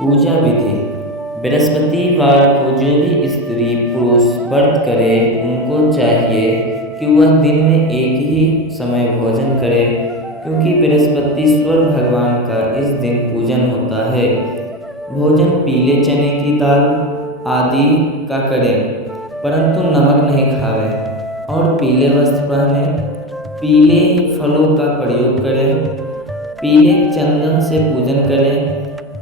पूजा विधि। बृहस्पतिवार को जो भी स्त्री पुरुष व्रत करे उनको चाहिए कि वह दिन में एक ही समय भोजन करे, क्योंकि बृहस्पतिश्वर भगवान का इस दिन पूजन होता है। भोजन पीले चने की दाल आदि का करें, परंतु नमक नहीं खावे, और पीले वस्त्र पहने, पीले फलों का प्रयोग करें, पीले चंदन से पूजन करें।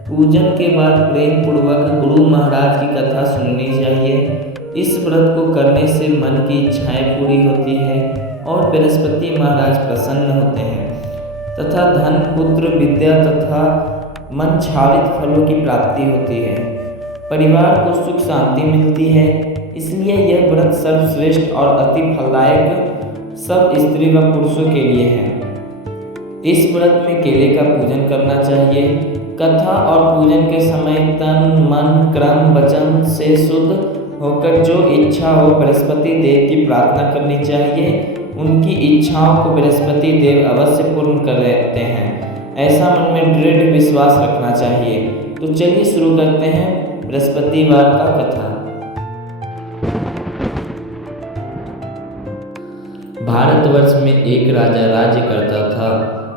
पूजन के बाद प्रेम पूर्वक गुरु महाराज की कथा सुननी चाहिए। इस व्रत को करने से मन की इच्छाएं पूरी होती है और बृहस्पति महाराज प्रसन्न होते हैं तथा धन पुत्र विद्या तथा मन छावित फलों की प्राप्ति होती है। परिवार को सुख शांति मिलती है। इसलिए यह व्रत सर्वश्रेष्ठ और अति फलदायक सब स्त्री व पुरुषों के लिए है। इस व्रत में केले का पूजन करना चाहिए। कथा और पूजन के समय तन मन क्रम वचन से शुद्ध होकर जो इच्छा हो बृहस्पति देव की प्रार्थना करनी चाहिए। उनकी इच्छाओं को बृहस्पति देव अवश्य पूर्ण कर देते हैं, ऐसा मन में दृढ़ विश्वास रखना चाहिए। तो चलिए शुरू करते हैं बृहस्पतिवार का कथा। भारतवर्ष में एक राजा राज्य करता था।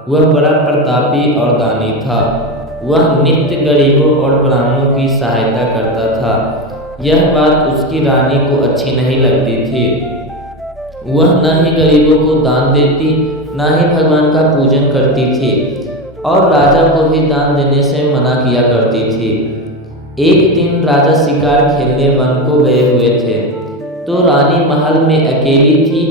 वह बड़ा प्रतापी और दानी था। वह नित्य गरीबों और ब्राह्मणों की सहायता करता था। यह बात उसकी रानी को अच्छी नहीं लगती थी। वह न ही गरीबों को दान देती, न ही भगवान का पूजन करती थी, और राजा को भी दान देने से मना किया करती थी। एक दिन राजा शिकार खेलने वन को गए हुए थे, तो रानी महल में अकेली थी।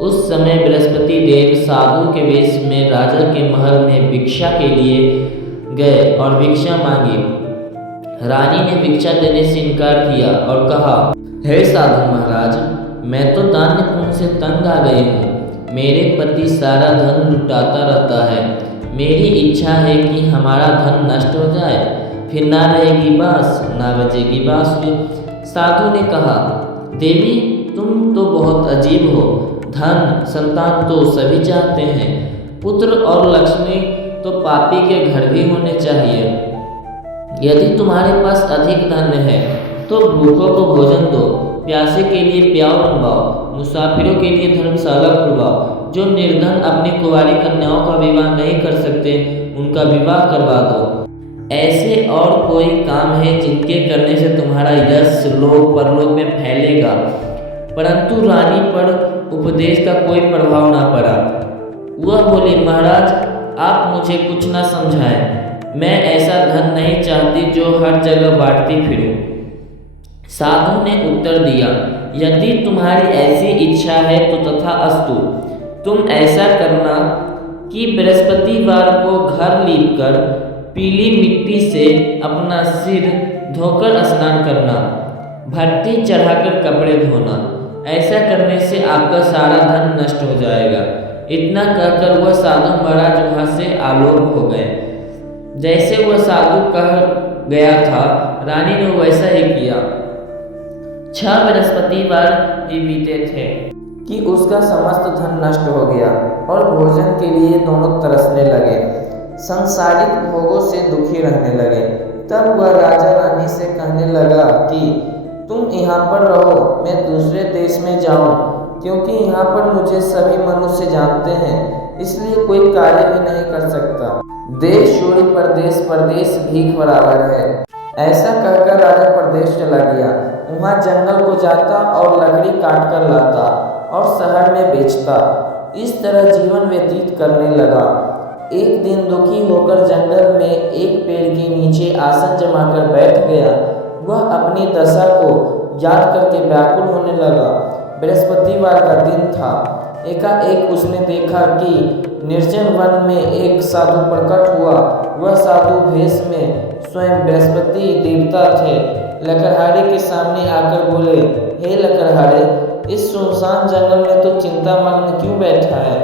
उस समय बृहस्पति देव साधु के वेश में राजा के महल में भिक्षा के लिए गए और भिक्षा मांगी। रानी ने भिक्षा देने से इनकार किया और कहा, हे साधु महाराज, मैं तो दान्य पुण्य से तंग आ गई हूँ। मेरे पति सारा धन लुटाता रहता है। मेरी इच्छा है कि हमारा धन नष्ट हो जाए, फिर ना रहेगी बांस ना बजेगी बांसुरी। साधु ने कहा, देवी तुम तो बहुत अजीब हो। धन संतान तो सभी चाहते हैं, पुत्र और लक्ष्मी तो पापी के घर भी होने चाहिए। यदि तुम्हारे पास अधिक धन है तो भूखों को भोजन दो, प्यासे के लिए प्याऊ बनवाओ, मुसाफिरों के लिए धर्मशाला खुलवाओ। जो निर्धन अपनी कुंवारी कन्याओं का विवाह नहीं कर सकते उनका विवाह करवा दो। ऐसे और कोई काम है जिनके करने से तुम्हारा यश लोक परलोक में फैलेगा। परंतु रानी पर उपदेश का कोई प्रभाव ना पड़ा। वह बोली, महाराज आप मुझे कुछ ना समझाएं। मैं ऐसा धन नहीं चाहती जो हर जगह बांटती फिरूं। साधु ने उत्तर दिया, यदि तुम्हारी ऐसी इच्छा है तो तथा अस्तु। तुम ऐसा करना कि बृहस्पतिवार को घर लीपकर पीली मिट्टी से अपना सिर धोकर स्नान करना, भट्टी चढ़ाकर कपड़े धोना। ऐसा करने से आपका सारा धन नष्ट हो जाएगा। इतना कहकर वह साधु महाराज वहां से आलोक हो गए। जैसे वह साधु कह गया था, रानी ने वैसा ही किया। 6 बृहस्पतिवार ही बीते थे कि उसका समस्त धन नष्ट हो गया और भोजन के लिए दोनों तरसने लगे, सांसारिक भोगों से दुखी रहने लगे। तब वह राजा रानी से कहने लगा कि तुम यहाँ पर रहो, मैं दूसरे देश में जाऊँ, क्योंकि यहाँ पर मुझे सभी मनुष्य जानते हैं, इसलिए कोई कार्य भी नहीं कर सकता। देश छोड़ी परदेश, परदेश भीख बराबर है। ऐसा कहकर राजा परदेश चला गया। वहाँ जंगल को जाता और लकड़ी काट कर लाता और शहर में बेचता। इस तरह जीवन व्यतीत करने लगा। एक दिन दुखी होकर जंगल में एक पेड़ के नीचे आसन जमाकर बैठ गया। वह अपनी दशा को याद करके व्याकुल होने लगा। बृहस्पतिवार का दिन था। एकाएक उसने देखा कि निर्जन वन में एक साधु प्रकट हुआ। वह साधु भेष में स्वयं बृहस्पति देवता थे। लकड़हारे के सामने आकर बोले, हे लकड़हारे, इस सुनसान जंगल में तो चिंतामग्न क्यों बैठा है?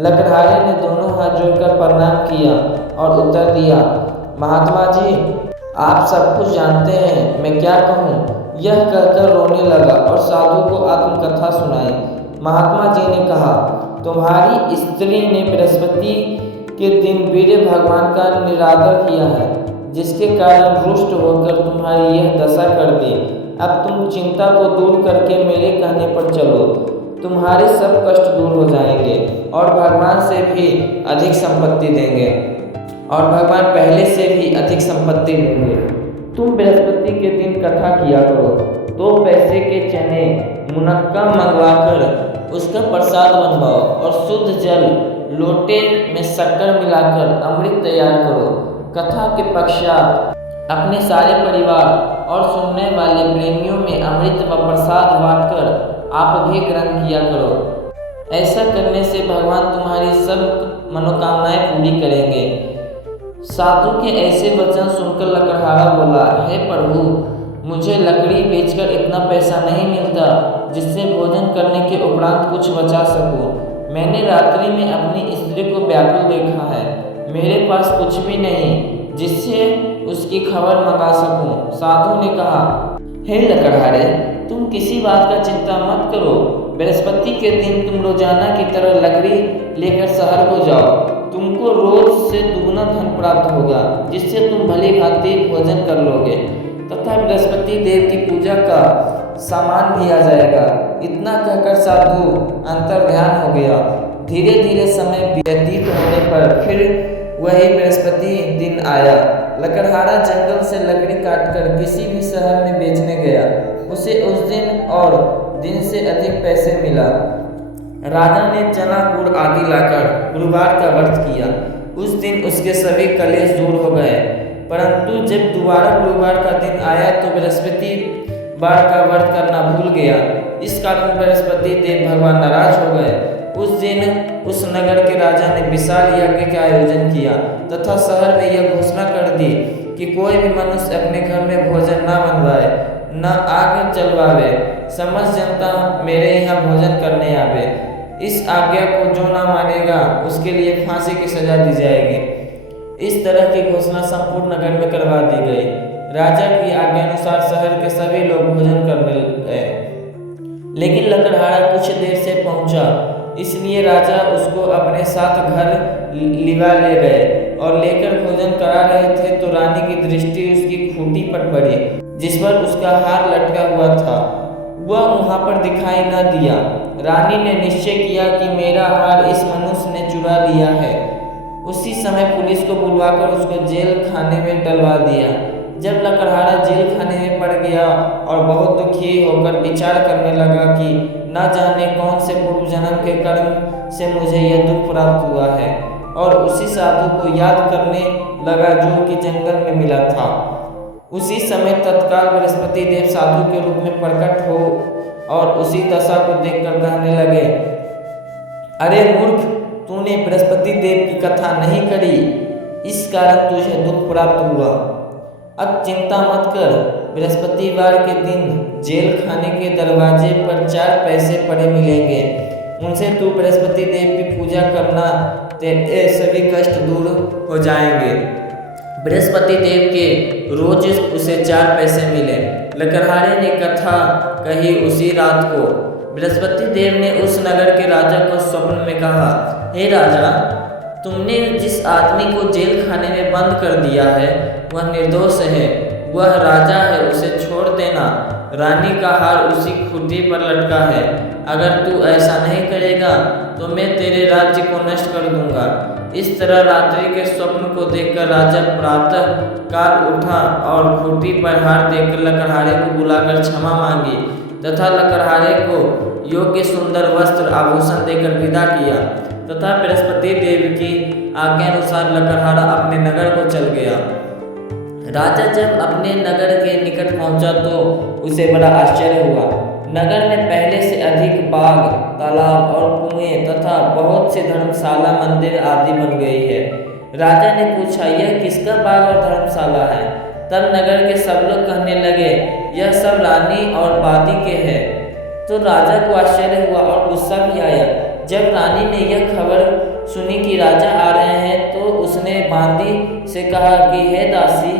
लकड़हारे ने दोनों हाथ जोड़कर प्रणाम किया और उत्तर दिया, महात्मा जी आप सब कुछ जानते हैं, मैं क्या कहूँ? यह कहकर रोने लगा और साधु को आत्मकथा सुनाई। महात्मा जी ने कहा, तुम्हारी स्त्री ने बृहस्पति के दिन वीर्य भगवान का निरादर किया है। जिसके कारण रुष्ट होकर तुम्हारी यह दशा कर दी। अब तुम चिंता को दूर करके मेरे कहने पर चलो, तुम्हारे सब कष्ट दूर हो जाएंगे और भगवान से भी अधिक संपत्ति देंगे और भगवान पहले से भी अधिक संपत्ति देंगे। तुम बृहस्पति के दिन कथा किया करो, तो पैसे के चने मुनक्का मंगवाकर उसका प्रसाद बनवाओ और शुद्ध जल लोटे में शक्कर मिलाकर अमृत तैयार करो। कथा के पश्चात अपने सारे परिवार और सुनने वाले प्रेमियों में अमृत व प्रसाद बांटकर आप भी ग्रहण किया करो। ऐसा करने से भगवान तुम्हारी सब मनोकामनाएं पूरी करेंगे। साधु के ऐसे वचन सुनकर लकड़हारा बोला, हे प्रभु, मुझे लकड़ी बेचकर इतना पैसा नहीं मिलता जिससे भोजन करने के उपरांत कुछ बचा सकूं। मैंने रात्रि में अपनी स्त्री को व्याकुल देखा है, मेरे पास कुछ भी नहीं जिससे उसकी खबर मंगा सकूं। साधु ने कहा, हे लकड़हारे, तुम किसी बात का चिंता मत करो। बृहस्पति के दिन तुम रोजाना की तरह लकड़ी लेकर शहर को जाओ। तुमको रोज से दुगना धन प्राप्त होगा, जिससे तुम भली भांति भोजन कर लोगे तथा बृहस्पति देव की पूजा का सामान भी आ जाएगा। इतना कहकर साधु अंतर्ध्यान हो गया। धीरे धीरे समय व्यतीत होने पर फिर वही बृहस्पति दिन आया। लकड़हारा जंगल से लकड़ी काटकर किसी भी शहर में बेचने गया। उसे उस दिन और दिन से अधिक पैसे मिला। राजा ने चना गुड़ आदि लाकर गुरुवार का व्रत किया। उस दिन उसके सभी कलेश दूर हो गए। परंतु जब दोबारा गुरुवार का दिन आया तो बृहस्पति बार का व्रत करना भूल गया। इस कारण बृहस्पति देव भगवान नाराज हो गए। उस दिन उस नगर के राजा ने विशाल यज्ञ का आयोजन किया तथा शहर में यह घोषणा कर दी कि कोई भी मनुष्य अपने घर में भोजन न बनवाए, न आग जलवावे, समस्त जनता मेरे यहाँ भोजन करने आवे। इस आज्ञा को जो न मानेगा उसके लिए फांसी की सजा दी जाएगी। इस तरह की घोषणा संपूर्ण नगर में करवा दी गई। राजा की आज्ञा अनुसार शहर के सभी लोग भोजन करने गए, लेकिन लकड़हारा कुछ देर से पहुंचा, इसलिए राजा उसको अपने साथ घर लिवा ले गए और लेकर भोजन करा रहे थे तो रानी की दृष्टि उसकी खूंटी पर पड़ी, जिस पर उसका हार लटका हुआ था। वह वहां पर दिखाई न दिया। रानी ने निश्चय किया कि मेरा हार इस मनुष्य ने चुरा लिया है। उसी समय पुलिस को बुलवाकर उसको जेल खाने में डलवा दिया। जब लकड़हारा जेल खाने में पड़ गया और बहुत दुखी होकर विचार करने लगा कि न जाने कौन से पूर्व जन्म के कर्म से मुझे यह दुख प्राप्त हुआ है, और उसी साधु को याद करने लगा जो कि जंगल में मिला था। उसी समय तत्काल बृहस्पति देव साधु के रूप में प्रकट हो और उसी दशा को देखकर कहने लगे, अरे मूर्ख, तूने बृहस्पति देव की कथा नहीं करी, इस कारण तुझे दुख प्राप्त हुआ। अब चिंता मत कर, बृहस्पतिवार के दिन जेल खाने के दरवाजे पर 4 पैसे पड़े मिलेंगे। उनसे तू बृहस्पति देव की पूजा करना, तेरे सभी कष्ट दूर हो जाएंगे। बृहस्पति देव के रोज उसे 4 पैसे मिले। लकड़हारे ने कथा कही उसी रात को। बृहस्पति देव ने उस नगर के राजा को स्वप्न में कहा, हे राजा, तुमने जिस आदमी को जेल खाने में बंद कर दिया है वह निर्दोष है, वह राजा है, उसे छोड़ देना। रानी का हार उसी खूंटी पर लटका है। अगर तू ऐसा नहीं करेगा तो मैं तेरे राज्य को नष्ट कर दूंगा। इस तरह रात्रि के स्वप्न को देखकर राजा प्रातः काल उठा और खूंटी पर हार देखकर लकड़हारे को बुलाकर क्षमा मांगी तथा लकड़हारे को योग्य सुंदर वस्त्र आभूषण देकर विदा किया तथा बृहस्पति देव की आज्ञा अनुसार लकड़हारा अपने नगर को चल गया। राजा जब अपने नगर के निकट पहुंचा तो उसे बड़ा आश्चर्य हुआ। नगर में पहले से अधिक बाग, तालाब और कुएं तथा बहुत से धर्मशाला, मंदिर आदि बन गई है। राजा ने पूछा, यह किसका बाग और धर्मशाला है? तब नगर के सब लोग कहने लगे, यह सब रानी और बादी के हैं। तो राजा को आश्चर्य हुआ और गुस्सा भी आया। जब रानी ने यह खबर सुनी कि राजा आ रहे हैं तो उसने बांदी से कहा कि हे दासी,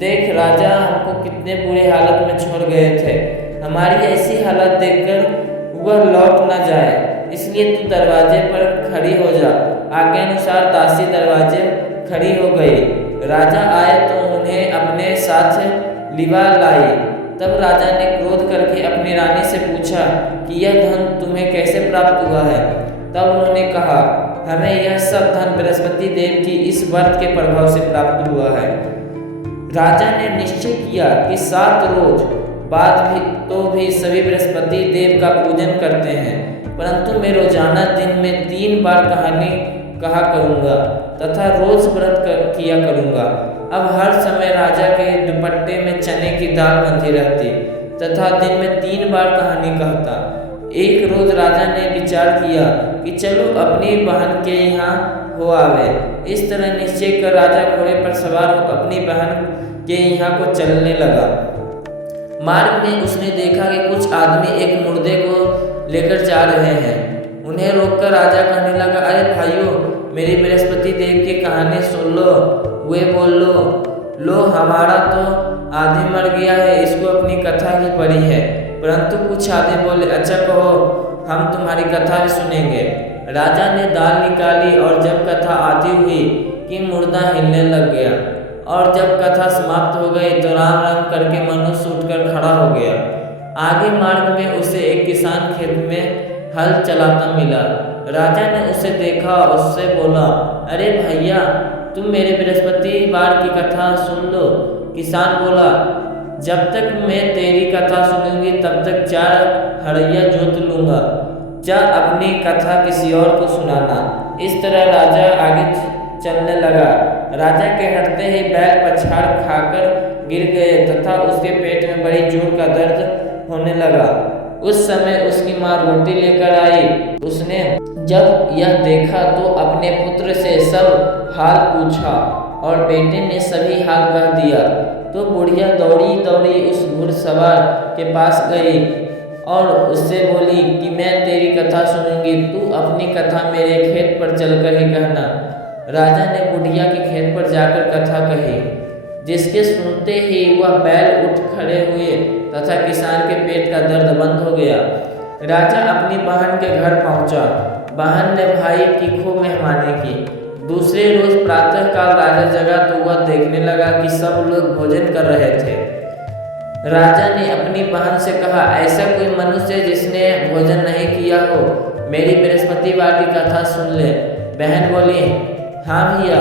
देख, राजा हमको कितने बुरे हालत में छोड़ गए थे। हमारी ऐसी हालत देखकर वह लौट न जाए, इसलिए तू दरवाजे पर खड़ी हो जा। आज्ञा अनुसार दासी दरवाजे खड़ी हो गई। राजा आए तो उन्हें अपने साथ लिवा लाई। तब राजा ने क्रोध करके अपनी रानी से पूछा कि यह धन तुम्हें कैसे प्राप्त हुआ है। तब उन्होंने कहा, हमें यह सब धन बृहस्पति देव की इस व्रत के प्रभाव से प्राप्त हुआ है। राजा ने निश्चय किया कि 7 रोज बाद भी सभी बृहस्पति देव का पूजन करते हैं, परंतु मैं रोजाना दिन में 3 बार कहानी कहा करूँगा तथा रोज व्रत किया करूँगा। अब हर समय राजा के दुपट्टे में चने की दाल बंधी रहती तथा दिन में 3 बार कहानी कहता। एक रोज राजा ने विचार किया कि चलो अपनी बहन के यहाँ हो आवे। इस तरह निश्चय कर राजा घोड़े पर सवार हो अपनी बहन के यहाँ को चलने लगा। मार्ग में उसने देखा कि कुछ आदमी एक मुर्दे को लेकर जा रहे हैं। उन्हें रोककर राजा कहने लगा, अरे भाइयों, मेरी बृहस्पति देव की कहानी सुन लो। वे बोल लो हमारा तो आदमी मर गया है, इसको अपनी कथा की पड़ी है। परंतु कुछ आदमी बोले, अच्छा कहो, हम तुम्हारी कथा भी सुनेंगे। राजा ने दाल निकाली और जब कथा आधी हुई कि मुर्दा हिलने लग गया और जब कथा समाप्त हो गई तो राम राम करके मनुष्य उठकर खड़ा हो गया। आगे मार्ग में उसे एक किसान खेत में हल चलाता मिला। राजा ने उसे देखा और उससे बोला, अरे भैया, तुम मेरे बृहस्पतिवार की कथा सुन लो। किसान बोला, जब तक मैं तेरी कथा सुनूंगी तब तक 4 हड़ैया जोत लूंगा। जा अपनी कथा किसी और को सुनाना। इस तरह राजा आगे चलने लगा। राजा के हटते ही बैल पछाड़ खाकर गिर गए तथा उसके पेट में बड़ी जोर का दर्द होने लगा। उस समय उसकी माँ रोटी लेकर आई। उसने जब यह देखा तो अपने पुत्र से सब हाल पूछा और बेटे ने सभी हाल कह दिया। तो बुढ़िया दौड़ी दौड़ी उस घुड़सवार के पास गई और उससे बोली कि मैं तेरी कथा सुनूंगी, तू अपनी कथा मेरे खेत पर चलकर ही कहना। राजा ने बुढ़िया के खेत पर जाकर कथा कही, जिसके सुनते ही वह बैल उठ खड़े हुए तथा किसान के पेट का दर्द बंद हो गया। राजा अपनी बहन के घर पहुंचा। बहन ने भाई की खूब मेहमानी की। दूसरे रोज प्रातःकाल राजा जगा तो वह देखने लगा कि सब लोग भोजन कर रहे थे। राजा ने अपनी बहन से कहा, ऐसा कोई मनुष्य है जिसने भोजन नहीं किया हो, मेरी बृहस्पतिवार की कथा सुन ले। बहन बोली, हाँ भैया,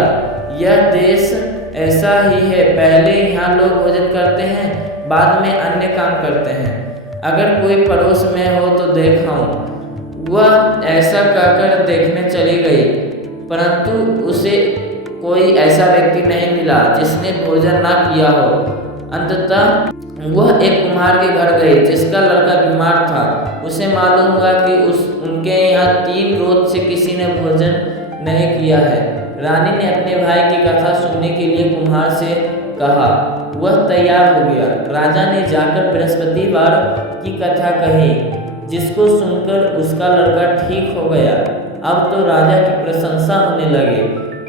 यह देश ऐसा ही है, पहले यहाँ लोग भोजन करते हैं, बाद में अन्य काम करते हैं। अगर कोई पड़ोस में हो तो देखाऊं। वह ऐसा कहकर देखने चली गई, परंतु उसे कोई ऐसा व्यक्ति नहीं मिला जिसने भोजन ना किया हो। अंततः वह एक कुम्हार के घर गई जिसका लड़का बीमार था। उसे मालूम हुआ कि उनके यहाँ 3 रोज से किसी ने भोजन नहीं किया है। रानी ने अपने भाई की कथा सुनने के लिए कुम्हार से कहा। वह तैयार हो गया। राजा ने जाकर बृहस्पतिवार की कथा कही, जिसको सुनकर उसका लड़का ठीक हो गया। अब तो राजा की प्रशंसा होने लगे।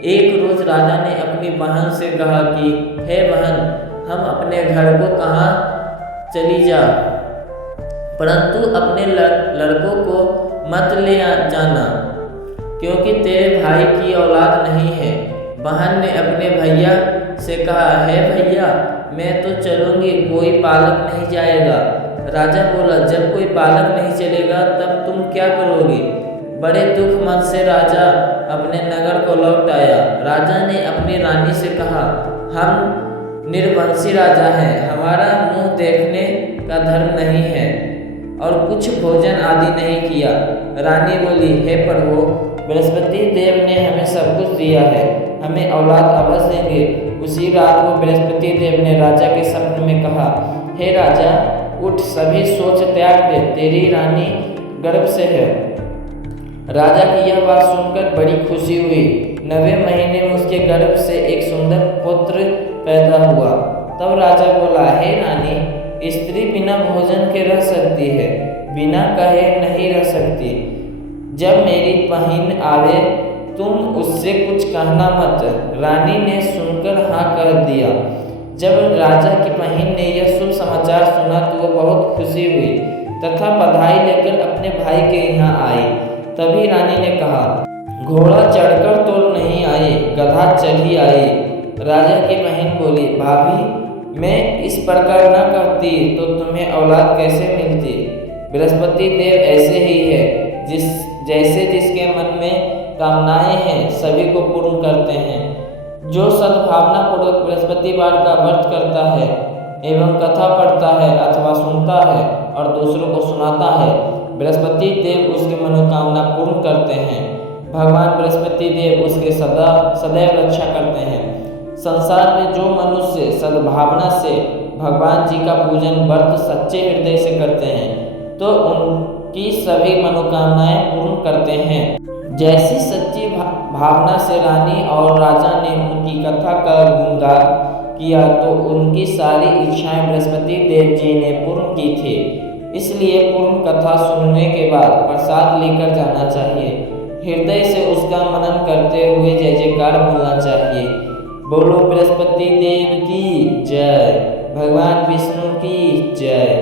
एक रोज राजा ने अपनी बहन से कहा कि हे बहन, हम अपने घर को कहाँ चली जा, परंतु अपने लड़कों को मत ले जाना, क्योंकि तेरे भाई की औलाद नहीं है। बहन ने अपने भैया से कहा, हे भैया, मैं तो चलूँगी, कोई बालक नहीं जाएगा। राजा बोला, जब कोई बालक नहीं चलेगा तब तुम क्या करोगे? बड़े दुख मन से राजा अपने नगर को लौट आया। राजा ने अपनी रानी से कहा, हम निर्वंशी राजा हैं, हमारा मुंह देखने का धर्म नहीं है और कुछ भोजन आदि नहीं किया। रानी बोली, हे प्रभु, बृहस्पति देव ने हमें सब कुछ दिया है, हमें औलाद अवश्य देंगे। उसी रात को बृहस्पति देव ने राजा के सपने में कहा, हे राजा, उठ, सभी सोच त्याग दे, तेरी रानी गर्भ से है। राजा की यह बात सुनकर बड़ी खुशी हुई। 9वें महीने में उसके गर्भ से एक सुंदर पुत्र पैदा हुआ। तब राजा बोला, हे रानी, स्त्री बिना भोजन के रह सकती है, बिना कहे नहीं रह सकती। जब मेरी बहन आवे तुम उससे कुछ कहना मत। रानी ने सुनकर हाँ कह दिया। जब राजा की बहन ने यह शुभ समाचार सुना तो वह बहुत खुशी हुई तथा बधाई लेकर अपने भाई के यहाँ आई। तभी रानी ने कहा, घोड़ा चढ़कर तो नहीं आई, गधा चढ़ी आई। राजा की बहन बोली, भाभी, मैं इस प्रकार न करती तो तुम्हें औलाद कैसे मिलती। बृहस्पति देव ऐसे ही है, जिसके मन में कामनाएं हैं सभी को पूर्ण करते हैं। जो सद्भावना पूर्वक बृहस्पतिवार का व्रत करता है एवं कथा पढ़ता है अथवा सुनता है और दूसरों को सुनाता है, बृहस्पति देव उसकी मनोकामना पूर्ण करते हैं। भगवान बृहस्पति देव उसके सदैव रक्षा करते हैं। संसार में जो मनुष्य सद्भावना से भगवान जी का पूजन व्रत सच्चे हृदय से करते हैं तो उनकी सभी मनोकामनाएं पूर्ण करते हैं। जैसी सच्ची भावना से रानी और राजा ने उनकी कथा का गुणगान किया तो उनकी सारी इच्छाएं बृहस्पति देव जी ने पूर्ण की थी। इसलिए पूर्ण कथा सुनने के बाद प्रसाद लेकर जाना चाहिए। हृदय से उसका मनन करते हुए जय जयकार बोलना चाहिए। बोलो बृहस्पति देव की जय, भगवान विष्णु की जय।